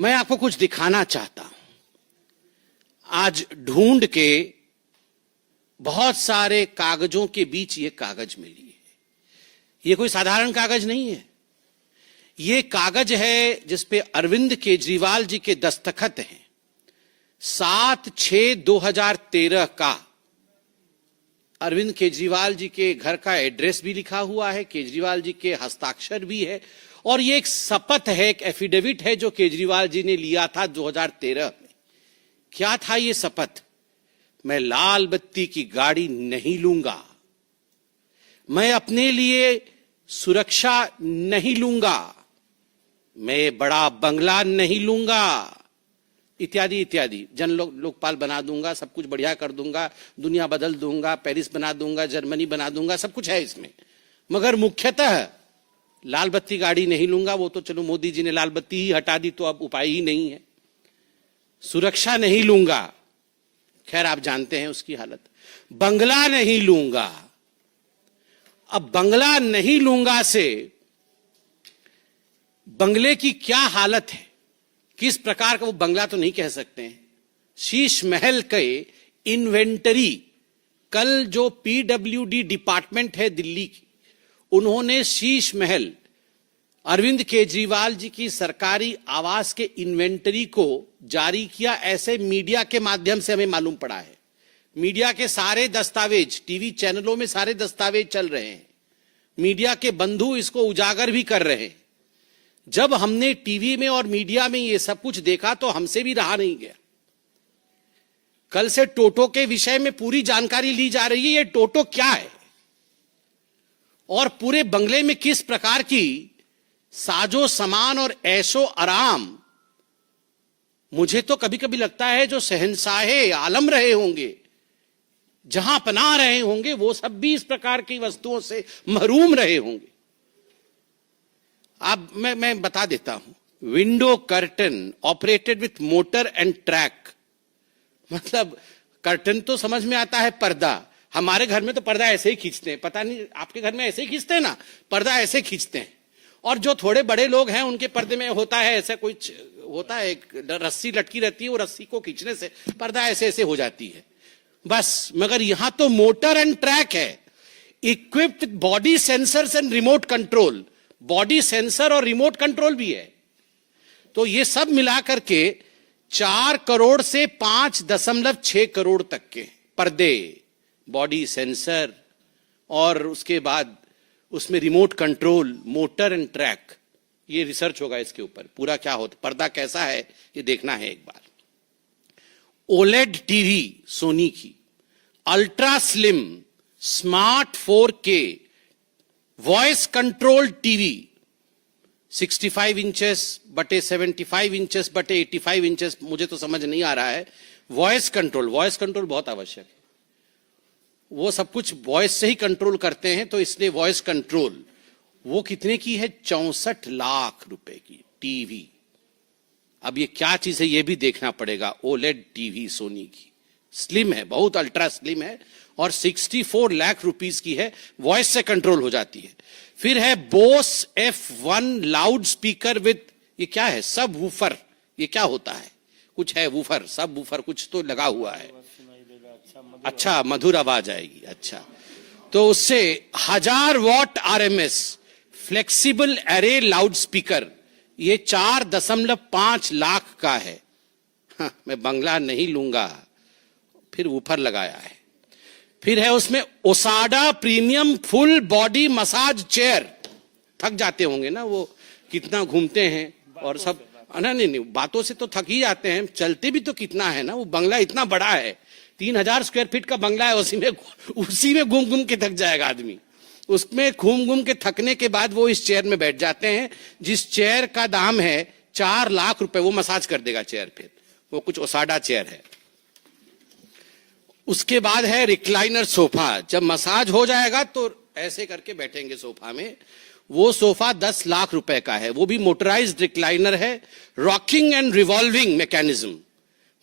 मैं आपको कुछ दिखाना चाहता हूं। आज ढूंढ के बहुत सारे कागजों के बीच ये कागज मिली है। ये कोई साधारण कागज नहीं है। ये कागज है जिसपे अरविंद केजरीवाल जी के दस्तखत हैं। 7/6/2013 का अरविंद केजरीवाल जी के घर का एड्रेस भी लिखा हुआ है, केजरीवाल जी के हस्ताक्षर भी है, और ये एक शपथ है, एक एफिडेविट है जो केजरीवाल जी ने लिया था 2013 में। क्या था ये शपथ? मैं लाल बत्ती की गाड़ी नहीं लूंगा, मैं अपने लिए सुरक्षा नहीं लूंगा, मैं बड़ा बंगला नहीं लूंगा, इत्यादि इत्यादि। लोकपाल बना दूंगा, सब कुछ बढ़िया कर दूंगा, दुनिया बदल दूंगा, पेरिस बना दूंगा, जर्मनी बना दूंगा, सब कुछ है इसमें। मगर मुख्यतः लाल बत्ती गाड़ी नहीं लूंगा। वो तो चलो मोदी जी ने लाल बत्ती ही हटा दी तो अब उपाय ही नहीं है। सुरक्षा नहीं लूंगा, खैर आप जानते हैं उसकी हालत। बंगला नहीं लूंगा। अब बंगला नहीं लूंगा से बंगले की क्या हालत है, किस प्रकार का वो बंगला तो नहीं कह सकते हैं। शीश महल के इन्वेंटरी, कल जो पीडब्ल्यूडी डिपार्टमेंट है दिल्ली की, उन्होंने शीश महल अरविंद केजरीवाल जी की सरकारी आवास के इन्वेंटरी को जारी किया, ऐसे मीडिया के माध्यम से हमें मालूम पड़ा है। मीडिया के सारे दस्तावेज, टीवी चैनलों में सारे दस्तावेज चल रहे हैं, मीडिया के बंधु इसको उजागर भी कर रहे हैं। जब हमने टीवी में और मीडिया में ये सब कुछ देखा तो हमसे भी रहा नहीं गया। कल से टोटो के विषय में पूरी जानकारी ली जा रही है। ये टोटो क्या है और पूरे बंगले में किस प्रकार की साजो सामान और ऐशो आराम। मुझे तो कभी कभी लगता है जो शहंशाहे आलम रहे होंगे, जहां पनाह रहे होंगे, वो सब भी इस प्रकार की वस्तुओं से महरूम रहे होंगे। अब मैं बता देता हूं। Window curtain operated with motor and track. मतलब कर्टन तो समझ में आता है, पर्दा। हमारे घर में तो पर्दा ऐसे ही खींचते हैं, पता नहीं आपके घर में ऐसे ही खींचते हैं ना, पर्दा ऐसे खींचते हैं। और जो थोड़े बड़े लोग हैं उनके पर्दे में होता है ऐसा कुछ होता है, एक रस्सी लटकी रहती है, वो रस्सी को खींचने से पर्दा ऐसे ऐसे हो जाती है बस। मगर यहां तो मोटर एंड ट्रैक है, equipped with body sensors and remote control. Body sensor और रिमोट कंट्रोल भी है। तो ये सब मिलाकर के 4 करोड़ से 5.6 करोड़ तक के पर्दे, बॉडी सेंसर और उसके बाद उसमें remote control, motor and track. ये रिसर्च होगा इसके ऊपर पूरा क्या होता, पर्दा कैसा है ये देखना है एक बार। ओलेड टीवी सोनी की, ultra slim smart 4K voice control TV, 65 inches बटे 75 इंचेस बटे 85 इंचेस। मुझे तो समझ नहीं आ रहा है। वॉइस कंट्रोल बहुत आवश्यक है। वो सब कुछ वॉइस से ही कंट्रोल करते हैं, तो इसलिए वॉइस कंट्रोल। वो कितने की है? 64 लाख रुपए की टीवी। अब ये क्या चीज है ये भी देखना पड़ेगा। ओलेड टीवी सोनी की, स्लिम है, बहुत अल्ट्रा स्लिम है और 64 लाख रुपीस की है, वॉइस से कंट्रोल हो जाती है। फिर है Bose F1 loud speaker with, ये क्या है? सब वूफर। ये क्या होता है? कुछ है वूफर, सब वूफर कुछ तो लगा हुआ है। अच्छा, मधुर आवाज आएगी। अच्छा, तो उससे 1000 what RMS flexible array loud speaker, ये 4.5 लाख का है। हाँ, मैं बंगला नहीं लूंगा। फिर ऊपर लगाया है। फिर है उसमें ओसाडा premium full body massage chair. थक जाते होंगे ना वो, कितना घूमते हैं और सब। नहीं, बातों से तो थक ही जाते हैं, चलते भी तो कितना है ना। वो बंगला इतना बड़ा है, 3000 स्क्वायर फीट का बंगला है। उसी में घूम घूम के थक जाएगा आदमी। उसमें घूम घूम के थकने के बाद वो इस चेयर में बैठ जाते हैं, जिस चेयर का दाम है 4 लाख रुपए। वो मसाज कर देगा चेयर। फिर वो कुछ ओसाडा चेयर है। उसके बाद है रिक्लाइनर सोफा। जब मसाज हो जाएगा तो ऐसे करके बैठेंगे सोफा में। वो सोफा 10 लाख रुपए का है। वो भी मोटराइज्ड रिक्लाइनर है, रॉकिंग एंड रिवॉल्विंग मैकेनिज्म।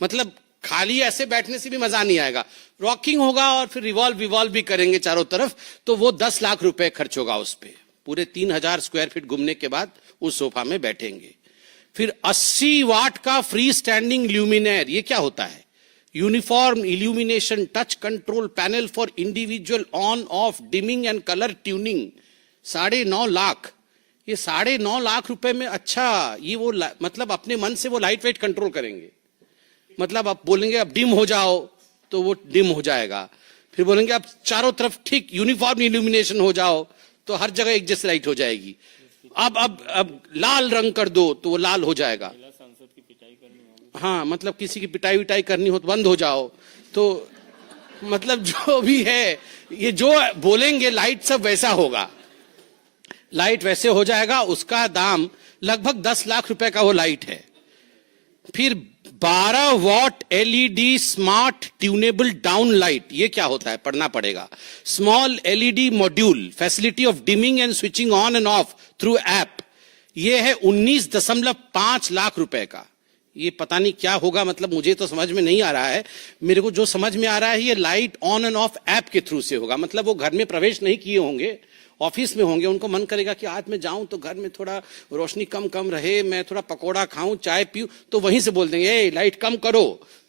मतलब खाली ऐसे बैठने से भी मजा नहीं आएगा, रॉकिंग होगा और फिर रिवॉल्व भी करेंगे चारों तरफ। तो वो 10 लाख रुपए खर्च होगा उस पे। पूरे 3000 स्क्वायर फीट घूमने के बाद उस सोफा में बैठेंगे। फिर 80 वाट का फ्री स्टैंडिंग ल्यूमिनेयर, ये क्या होता है? Uniform illumination touch control panel for individual on off dimming and colour tuning, 9.5 lakh. ये 9.5 लाख रुपए में, अच्छा ये वो मतलब अपने मन से वो लाइट वेट कंट्रोल करेंगे। मतलब आप बोलेंगे अब डिम हो जाओ तो वो डिम हो जाएगा, फिर बोलेंगे अब चारों तरफ ठीक यूनिफॉर्म इल्यूमिनेशन हो जाओ तो हर जगह एक जैसी लाइट हो जाएगी। अब लाल रंग कर दो तो वो लाल हो जाएगा। हाँ, मतलब किसी की पिटाई विटाई करनी हो तो बंद हो जाओ। तो मतलब जो भी है, ये जो बोलेंगे लाइट सब वैसा होगा, लाइट वैसे हो जाएगा। उसका दाम लगभग 10 लाख रुपए का वो लाइट है। फिर 12 what LED smart tunable down light, ये क्या होता है? पढ़ना पड़ेगा। Small LED module, facility of dimming and switching on end of through app, ये है 19.5 लाख रुपए का। ये पता नहीं क्या होगा, मतलब मुझे तो समझ में नहीं आ रहा है। मेरे को जो समझ में आ रहा है, ये light on end of app के थ्रू से होगा। मतलब वो घर में प्रवेश नहीं किए होंगे, ऑफिस में होंगे, उनको मन करेगा कि आज मैं जाऊं तो घर में थोड़ा रोशनी कम कम रहे, मैं थोड़ा पकोड़ा खाऊं, चाय पीऊं, तो वहीं से बोल देंगे ए लाइट कम करो,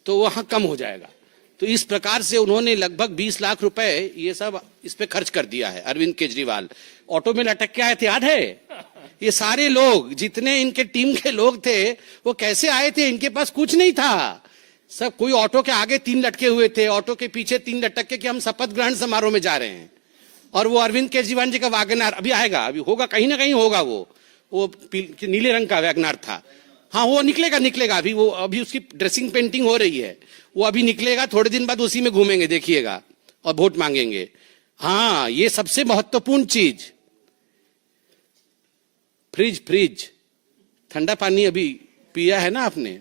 तो वहां कम हो जाएगा। तो इस प्रकार से उन्होंने लगभग 20 लाख रुपए ये सब इस पे खर्च कर दिया है। अरविंद केजरीवाल ऑटो में लटक के आए थे, याद है? ये सारे लोग, जितने इनके टीम के लोग थे, वो कैसे आए थे? इनके पास कुछ नहीं था। सब कोई ऑटो के आगे 3 लटके हुए थे, ऑटो के पीछे 3 लटक के कि हम शपथ ग्रहण समारोह में जा रहे हैं। और वो अरविंद केजरीवाल जी का वैगनार अभी आएगा, अभी होगा, कहीं ना कहीं होगा। वो नीले रंग का वैगनार था। हाँ, वो निकलेगा अभी। वो अभी उसकी ड्रेसिंग पेंटिंग हो रही है, वो अभी निकलेगा। थोड़े दिन बाद उसी में घूमेंगे, देखिएगा, और वोट मांगेंगे। हाँ, ये सबसे महत्वपूर्ण चीज, फ्रिज ठंडा पानी अभी पिया है ना आपने?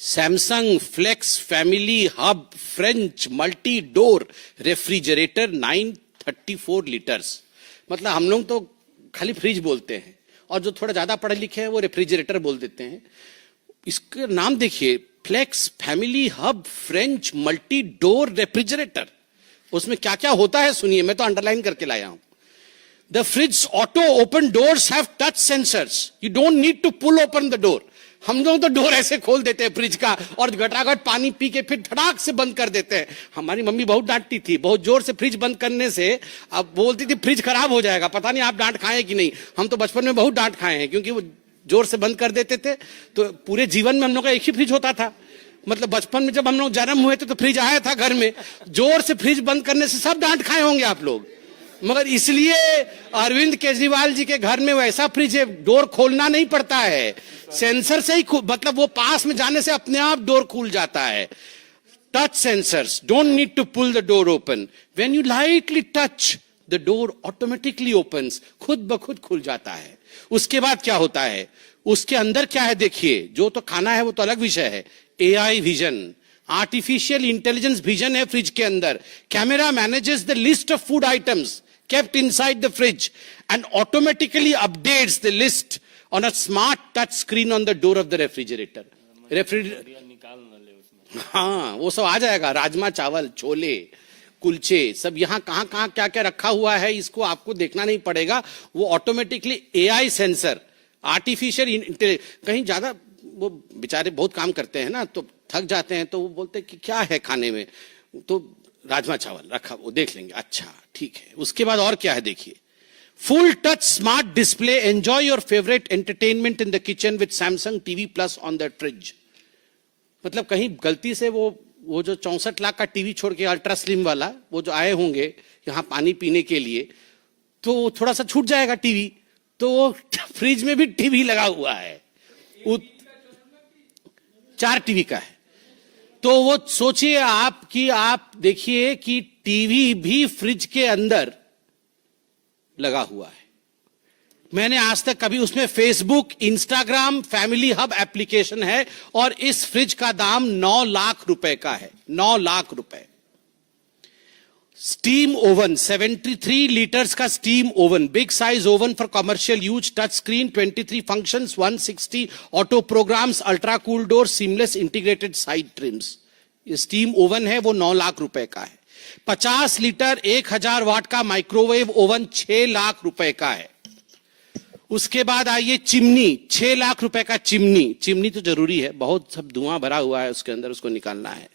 Samsung flex family hub French multi door refrigerator 934 litres. मतलब हम लोग तो खाली फ्रिज बोलते हैं, और जो थोड़ा ज्यादा पढ़े लिखे हैं वो रेफ्रिजरेटर बोल देते हैं। इसका नाम देखिए, flex family hub French multi door refrigerator. उसमें क्या क्या होता है सुनिए, मैं तो अंडरलाइन करके लाया हूं। The fridge auto open doors have touch sensors. You don't need to pull open the door. हम लोग तो डोर ऐसे खोल देते हैं फ्रिज का, और घटाघट पानी पी के फिर धड़ाक से बंद कर देते हैं। हमारी मम्मी बहुत डांटती थी, बहुत जोर से फ्रिज बंद करने से। अब बोलती थी फ्रिज खराब हो जाएगा। पता नहीं आप डांट खाए कि नहीं, हम तो बचपन में बहुत डांट खाए हैं, क्योंकि वो जोर से बंद कर देते थे। तो पूरे जीवन में हम लोग का एक ही फ्रिज होता था। मतलब बचपन में जब हम लोग जन्म हुए थे तो फ्रिज आया था घर में, जोर से फ्रिज बंद करने से सब डांट खाए होंगे आप लोग। मगर इसलिए अरविंद केजरीवाल जी के घर में वैसा फ्रिज है, डोर खोलना नहीं पड़ता है, सेंसर से ही, मतलब वो पास में जाने से अपने आप डोर खुल जाता है। Touch sensors, don't need to pull the door open, when you lightly touch the door automatically opens, खुद ब खुद खुल जाता है। उसके बाद क्या होता है, उसके अंदर क्या है देखिए। जो तो खाना है वो तो अलग विषय है। AI vision, artificial intelligence vision है फ्रिज के अंदर। Camera manages the list of food items kept inside the fridge and automatically updates the list on a smart touch screen on the door of the refrigerator. हाँ, वो सब आ जाएगा, राजमा चावल, छोले, कुलचे, सब यहाँ कहाँ कहाँ क्या क्या रखा हुआ है, इसको आपको देखना नहीं पड़ेगा। वो automatically AI sensor, artificial intelligence. कहीं ज्यादा वो बेचारे बहुत काम करते हैं ना, तो थक जाते हैं, तो वो बोलते हैं कि क्या है खाने में, तो राजमा चावल रखा, वो देख लेंगे, अच्छा ठीक है। उसके बाद और क्या है देखिए, full touch smart display, enjoy your favourite entertainment in the kitchen with Samsung TV plus on the fridge. मतलब कहीं गलती से वो जो 64 लाख का टीवी छोड़ के अल्ट्रा स्लिम वाला, वो जो आए होंगे यहाँ पानी पीने के लिए, तो थोड़ा सा छूट जाएगा टीवी, तो वो फ्रिज में भी टीवी लगा हुआ है, 4 टीवी का है। तो वो सोचिए आप कि आप देखिए कि टीवी भी फ्रिज के अंदर लगा हुआ है। मैंने आज तक कभी उसमें Facebook, Instagram, family hub application है, और इस फ्रिज का दाम 9 लाख रुपए का है, 9 लाख रुपए। स्टीम ओवन, 73 लीटर्स का steam oven, big size oven for commercial use, touch screen, 23 functions, 160 auto programs, ultra cool door, seamless integrated side trims. ये स्टीम ओवन है, वो 9 लाख रुपए का है। 50 लीटर 1000 वाट का माइक्रोवेव ओवन 6 लाख रुपए का है। उसके बाद आइए चिमनी, 6 लाख रुपए का चिमनी। चिमनी तो जरूरी है, बहुत सब धुआं भरा हुआ है उसके अंदर, उसको निकालना है।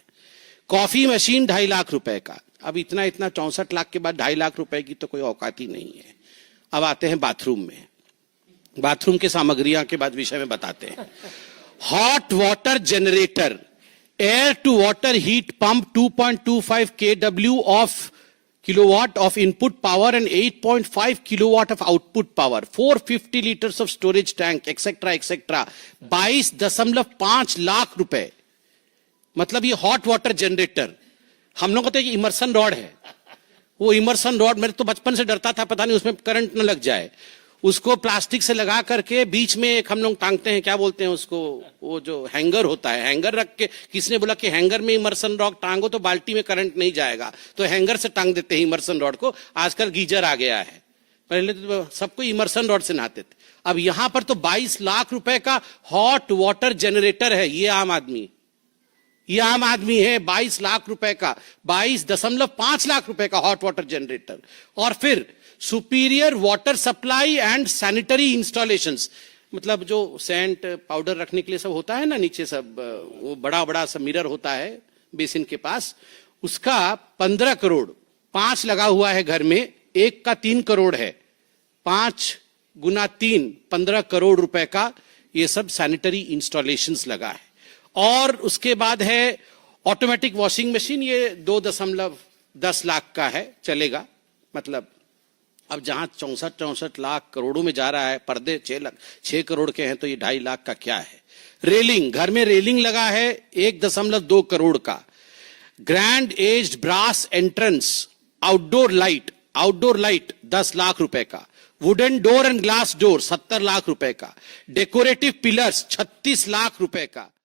कॉफी मशीन 2.5 लाख रुपए का। अब इतना 64 लाख के बाद 2.5 लाख रुपए की तो कोई औकात ही नहीं है। अब आते हैं बाथरूम में। बाथरूम के सामग्रियां के बाद विषय में बताते हैं। Hot water generator, air to water heat pump, 2.25 kW of kilowatt of input power and 8.5 kilowatt of output power, 450 liters of storage tank, etc. etc. 22.5 lakh रुपए। मतलब ये हॉट वाटर जनरेटर। हम लोग कहते हैं कि इमर्सन रॉड है। वो इमर्सन रॉड, मेरे तो बचपन से डरता था, पता नहीं उसमें करंट न लग जाए। उसको प्लास्टिक से लगा करके बीच में एक हम लोग टांगते हैं, क्या बोलते हैं उसको, वो जो हैंगर होता है, हैंगर रख के, किसने बोला कि हैंगर में इमर्सन रॉड टांगो तो बाल्टी में करंट नहीं जाएगा, तो हैंगर से टांग देते हैं इमर्सन रॉड को। आजकल गीजर आ गया है, पहले तो सबको इमर्सन रॉड से नहाते थे। अब यहां पर तो 22 लाख रुपए का हॉट वाटर जनरेटर है। ये आम आदमी है, 22 लाख रुपए का, 22.5 लाख रुपए का हॉट वाटर जनरेटर। और फिर superior water supply and sanitary installations, मतलब जो सेंट पाउडर रखने के लिए सब होता है ना नीचे, सब वो बड़ा बड़ा सब मिरर होता है बेसिन के पास, उसका 15 करोड़। 5 लगा हुआ है घर में, एक का 3 करोड़ है, 5 गुना 3, 15 करोड़ रुपए का ये सब सैनिटरी इंस्टॉलेशंस लगा है। और उसके बाद है ऑटोमेटिक वॉशिंग मशीन, ये 2.10 लाख का है, चलेगा। मतलब अब जहां 64 लाख करोड़ों में जा रहा है, पर्दे 6 करोड़ के हैं, तो ये 2.5 लाख का क्या है। रेलिंग, घर में रेलिंग लगा है 1.2 करोड़ का। Grand aged brass entrance, outdoor light 10 lakh रुपए का। Wooden door and glass door 70 lakh रुपए का। डेकोरेटिव पिलर्स 36 लाख रुपए का।